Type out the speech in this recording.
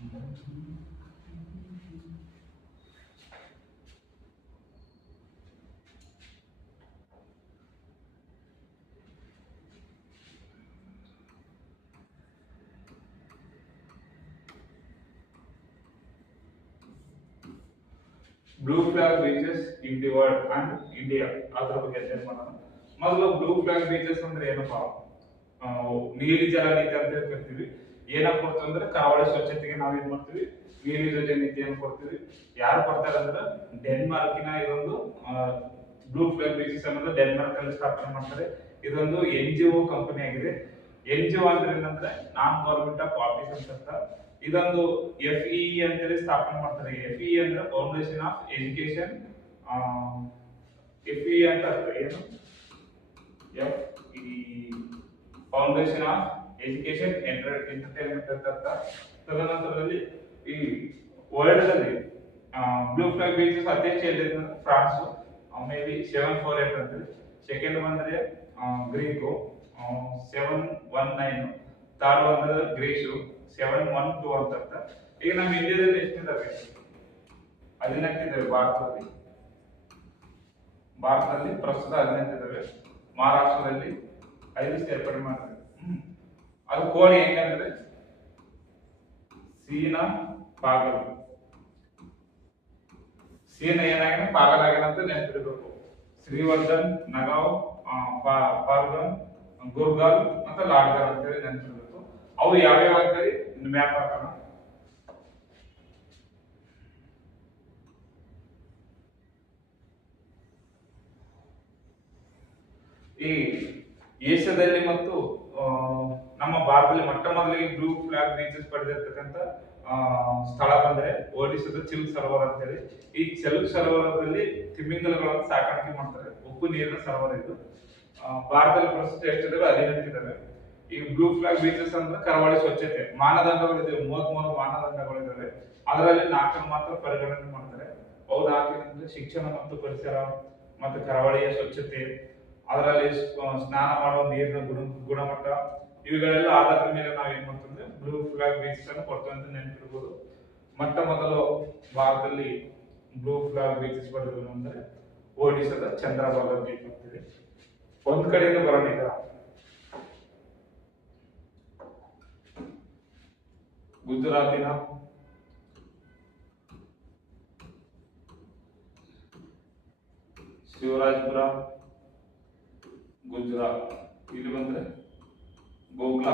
Blue flag beaches in the world and India ಅದ್ರ ಬಗ್ಗೆ ಅಧ್ಯಯನ ಮಾಡೋಣ. ಮೊದಲು ಬ್ಲೂ ಫ್ಲಾಗ್ ಬೀಚಸ್ ಅಂದ್ರೆ ಏನಪ್ಪಾ? ನೀಲಿ ಜಲ ನೀತಿ ಅಂತ ಕರಿತೀವಿ. ಏನಪ್ಪ ಅಂತಂದ್ರೆ ಕರಾವಳಿ ಸ್ವಚ್ಛತೆಗೆ ನಾವ್ ಏನ್ ಮಾಡ್ತೀವಿ? ನೀಲಿ ಧ್ವಜ ನೀತಿಯನ್ನು ಕೊಡ್ತೀವಿ. ಯಾರು ಕೊಡ್ತಾರೆ ಅಂದ್ರೆ ಡೆನ್ಮಾರ್ಕಿನ ಇದೊಂದು ಬ್ಲೂ ಫ್ಲಾಗ್ ಬೀಚಸ್ ಅನ್ನೋದು ಡೆನ್ಮಾರ್ಕ್ ಅಲ್ಲಿ ಸ್ಥಾಪನೆ ಮಾಡ್ತಾರೆ. ಇದೊಂದು NGO ಕಂಪನಿ ಆಗಿದೆ. NGO ಅಂದ್ರೆ ಏನಂದ್ರೆ ನಾನ್ ಗವರ್ಮೆಂಟ್ ಆಫ್ ಆಫೀಸ್ ಅಂತ. ಇದೊಂದು FEE ಅಂತೇಳಿ ಸ್ಥಾಪನೆ ಮಾಡ್ತಾರೆ. FEE ಅಂದ್ರೆ ಫೌಂಡೇಶನ್ ಆಫ್ ಎಜುಕೇಶನ್. FEE ಅಂತ ಏನು? FEE foundation of education entertainment ಅಂತ ಅರ್ಥ. ತದನಂತರದಲ್ಲಿ ಈ ವರ್ಲ್ಡ್ ಅಲ್ಲಿ ಬ್ಲೂ ಫ್ಲಾಗ್ ಬೀಚಸ್ ಅಧ್ಯಕ್ಷ ಎಲ್ಲಿದೆ ಅಂದ್ರೆ ಫ್ರಾನ್ಸ್, ಮೇ ಬಿ 748 ಅಂತ. ಸೆಕೆಂಡ್ ಬಂದ್ರೆ ಗ್ರೀಕು 719, ಥರ್ಡ್ ಬಂದ್ರೆ ಗ್ರೀಸು 712 ಅಂತ ಅರ್ಥ. ಈಗ ನಮ್ಮ ಇಂಡಿಯಾದಲ್ಲಿ ಎಷ್ಟಿದಾವೆ? 18 ಇದಾವೆ ಭಾರತದಲ್ಲಿ ಪ್ರಸ್ತುತ 18 ಇದಾವೆ. ಮಹಾರಾಷ್ಟ್ರದಲ್ಲಿ 5 ಸೇರ್ಪಡೆ ಮಾಡ್ತಾರೆ. ಅದು ಕೋಡ್ ಹೆಂಗಂದ್ರೆ ಸೀನಾ ಪಾಗಲ್. ಸೀನಾ ಏನಾಗಿದೆ? ಪಾಗಲ್ ಆಗಿದೆ ಅಂತ ನೆನಪಿಡಬೇಕು. ಶ್ರೀವರ್ಧನ್, ನಗಾವ್, ಪಾರ್ಗನ್, ಗುರ್ಗಾಲ್ ಮತ್ತು ಲಾಡ್ಗಾಲ್ ಅಂತೇಳಿ ನೆನಪಿಡಬೇಕು. ಅವು ಯಾವ್ಯಾವ ಅಂತೇಳಿ ಮ್ಯಾಪ್ ಹಾಕೋಣ. ಈ ಏಷ್ಯಾದಲ್ಲಿ ಮತ್ತು ನಮ್ಮ ಭಾರತದಲ್ಲಿ ಮೊಟ್ಟ ಮೊದಲಿಗೆ ಬ್ಲೂ ಫ್ಲಾಗ್ ಬೀಚಸ್ ಪಡೆದಿರ್ತಕ್ಕಂಥ ಸ್ಥಳ ಬಂದ್ರೆ ಒಡಿಶಾದ ಚಿಲ್ಕ್ ಸರೋವರ ಅಂತೇಳಿ. ಈ ಚಿಲ್ಕ್ ಸರೋವರದಲ್ಲಿ ತಿಮಿಂಗಲಗಳನ್ನು ಸಾಕಾಣಿಕೆ ಮಾಡ್ತಾರೆ. ಉಪ್ಪು ನೀರಿನ ಸರೋವರ ಇದು. ಭಾರತದಲ್ಲಿ ಪ್ರಸ್ತುತ ಎಷ್ಟಿದಾವೆ? 18 ಇದಾವೆ. ಈ ಬ್ಲೂ ಫ್ಲಾಗ್ ಬೀಚಸ್ ಅಂದ್ರೆ ಕರಾವಳಿ ಸ್ವಚ್ಛತೆ ಮಾನದಂಡಗಳಿದೆ. 33 ಮಾನದಂಡಗಳಿದಾವೆ. ಅದರಲ್ಲಿ 4 ಮಾತ್ರ ಪರಿಗಣನೆ ಮಾಡ್ತಾರೆ. ಅವು 4 ಶಿಕ್ಷಣ ಮತ್ತು ಪರಿಸರ ಮತ್ತು ಕರಾವಳಿಯ ಸ್ವಚ್ಛತೆ, ಅದರಲ್ಲಿ ಸ್ನಾನ ಮಾಡುವ ನೀರಿನ ಗುಣಮಟ್ಟ, ಇವುಗಳೆಲ್ಲ ಆಧಾರದ ಮೇಲೆ ನಾವ್ ಏನ್ ಮಾಡ್ತಂದ್ರೆ ಬ್ಲೂ ಫ್ಲಾಗ್ ಬೀಚಸ್ ಅನ್ನು ಕೊಡ್ತೇವೆ ಅಂತ ನೆನಪಿರ್ಬೋದು. ಮೊಟ್ಟ ಮೊದಲು ಭಾರತದಲ್ಲಿ ಬ್ಲೂ ಫ್ಲಾಗ್ ಬೀಚಸ್ ಪಡೆದ್ರು ಅಂದ್ರೆ ಒಡಿಶಾದ ಚಂದ್ರಭಾಗ ಬೀಚ್ ಅಂತಿದೆ. ಒಂದ್ ಕಡೆಯಿಂದ ಬರೋಣ ಈಗ. ಗುಜರಾತಿನ ಶಿವರಾಜ್ಪುರ, ಗುಜರಾತ್. ಇಲ್ಲಿ ಬಂದ್ರೆ ಗೋಗ್ಲಾ